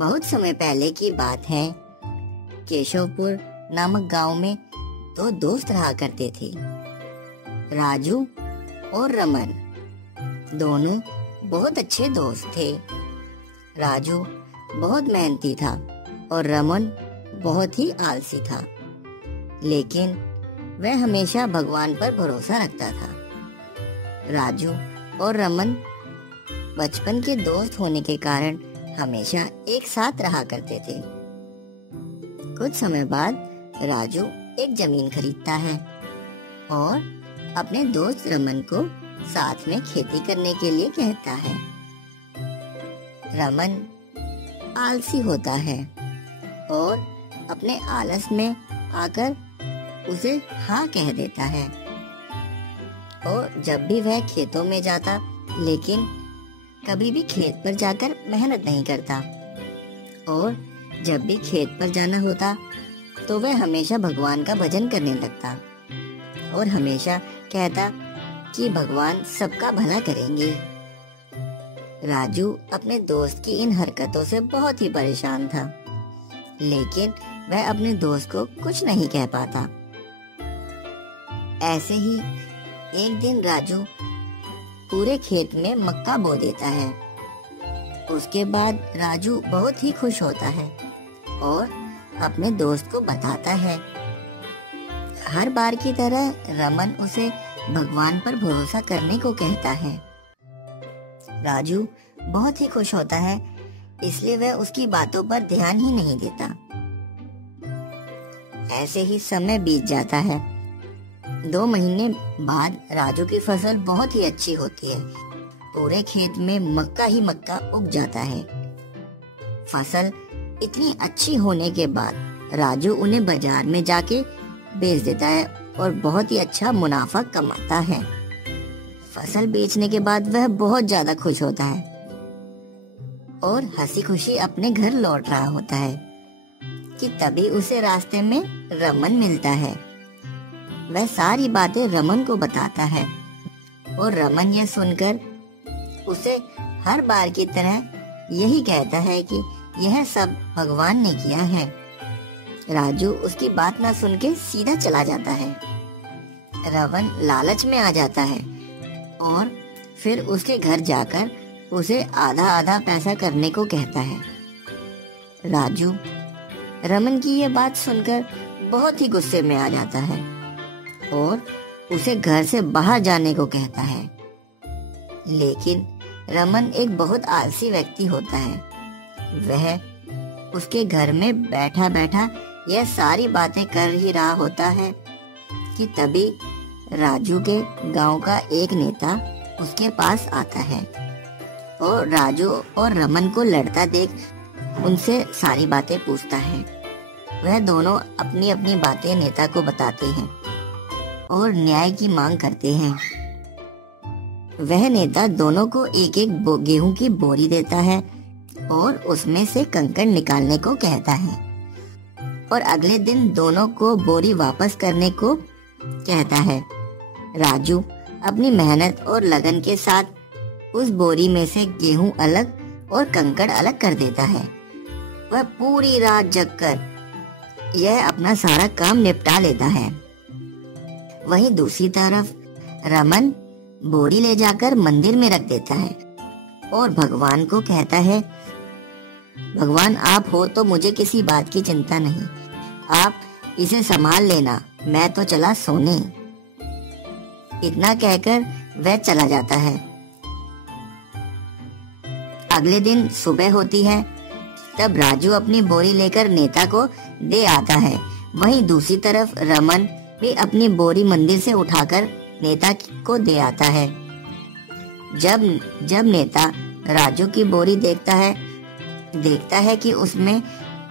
बहुत समय पहले की बात है। केशवपुर नामक गांव में दो दोस्त रहा करते थे, राजू और रमन। दोनों बहुत अच्छे दोस्त थे। राजू बहुत मेहनती था और रमन बहुत ही आलसी था, लेकिन वह हमेशा भगवान पर भरोसा रखता था। राजू और रमन बचपन के दोस्त होने के कारण हमेशा एक साथ रहा करते थे। कुछ समय बाद राजू एक जमीन खरीदता है और अपने दोस्त रमन को साथ में खेती करने के लिए कहता है। रमन आलसी होता है और अपने आलस में आकर उसे हाँ कह देता है और जब भी वह खेतों में जाता, लेकिन कभी भी खेत पर जाकर मेहनत नहीं करता, और जब भी खेत पर जाना होता तो वह हमेशा भगवान का भजन करने लगता और हमेशा कहता कि भगवान सबका भला करेंगे। राजू अपने दोस्त की इन हरकतों से बहुत ही परेशान था, लेकिन वह अपने दोस्त को कुछ नहीं कह पाता। ऐसे ही एक दिन राजू पूरे खेत में मक्का बो देता है। उसके बाद राजू बहुत ही खुश होता है और अपने दोस्त को बताता है। हर बार की तरह रमन उसे भगवान पर भरोसा करने को कहता है। राजू बहुत ही खुश होता है, इसलिए वह उसकी बातों पर ध्यान ही नहीं देता। ऐसे ही समय बीत जाता है। 2 महीने बाद राजू की फसल बहुत ही अच्छी होती है। पूरे खेत में मक्का ही मक्का उग जाता है। फसल इतनी अच्छी होने के बाद राजू उन्हें बाजार में जाके बेच देता है और बहुत ही अच्छा मुनाफा कमाता है। फसल बेचने के बाद वह बहुत ज्यादा खुश होता है और हंसी खुशी अपने घर लौट रहा होता है कि तभी उसे रास्ते में रमन मिलता है। वह सारी बातें रमन को बताता है और रमन यह सुनकर उसे हर बार की तरह यही कहता है कि यह सब भगवान ने किया है। राजू उसकी बात ना सुन के सीधा चला जाता है। रमन लालच में आ जाता है और फिर उसके घर जाकर उसे आधा आधा पैसा करने को कहता है। राजू रमन की ये बात सुनकर बहुत ही गुस्से में आ जाता है और उसे घर से बाहर जाने को कहता है, लेकिन रमन एक बहुत आलसी व्यक्ति होता है। वह उसके घर में बैठा बैठा यह सारी बातें कर ही रहा होता है कि तभी राजू के गांव का एक नेता उसके पास आता है और राजू और रमन को लड़ता देख उनसे सारी बातें पूछता है। वह दोनों अपनी अपनी बातें नेता को बताते हैं और न्याय की मांग करते हैं। वह नेता दोनों को एक एक गेहूं की बोरी देता है और उसमें से कंकड़ निकालने को कहता है और अगले दिन दोनों को बोरी वापस करने को कहता है। राजू अपनी मेहनत और लगन के साथ उस बोरी में से गेहूं अलग और कंकड़ अलग कर देता है। वह पूरी रात जगकर यह अपना सारा काम निपटा लेता है। वहीं दूसरी तरफ रमन बोरी ले जाकर मंदिर में रख देता है और भगवान को कहता है, भगवान आप हो तो मुझे किसी बात की चिंता नहीं, आप इसे संभाल लेना, मैं तो चला सोने। इतना कहकर वह चला जाता है। अगले दिन सुबह होती है, तब राजू अपनी बोरी लेकर नेता को दे आता है। वहीं दूसरी तरफ रमन भी अपनी बोरी मंदिर से उठाकर नेता को दे आता है। जब नेता राजू की बोरी देखता है कि उसमें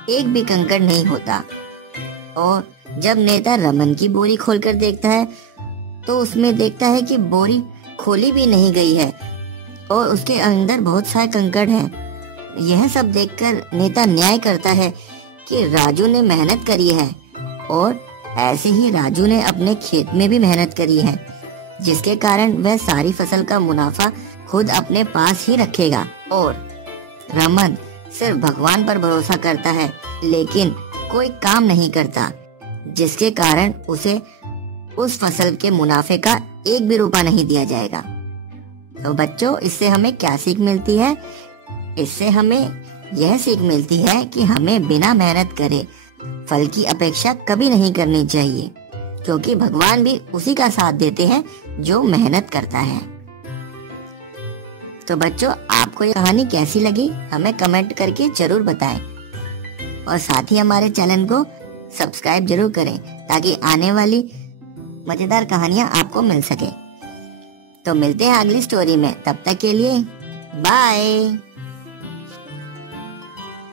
एक भी कंकड़ नहीं होता, और जब नेता रमन की बोरी खोलकर देखता है तो उसमें देखता है कि बोरी खोली भी नहीं गई है और उसके अंदर बहुत सारे कंकड़ हैं। यह सब देखकर नेता न्याय करता है कि राजू ने मेहनत करी है और ऐसे ही राजू ने अपने खेत में भी मेहनत करी है, जिसके कारण वह सारी फसल का मुनाफा खुद अपने पास ही रखेगा और रमन सिर्फ भगवान पर भरोसा करता है लेकिन कोई काम नहीं करता, जिसके कारण उसे उस फसल के मुनाफे का एक भी रुपया नहीं दिया जाएगा। तो बच्चों, इससे हमें क्या सीख मिलती है? इससे हमें यह सीख मिलती है कि हमें बिना मेहनत करे फल की अपेक्षा कभी नहीं करनी चाहिए, क्योंकि भगवान भी उसी का साथ देते हैं जो मेहनत करता है। तो बच्चों, आपको ये कहानी कैसी लगी हमें कमेंट करके जरूर बताएं और साथ ही हमारे चैनल को सब्सक्राइब जरूर करें ताकि आने वाली मजेदार कहानियां आपको मिल सके। तो मिलते हैं अगली स्टोरी में, तब तक के लिए बाय।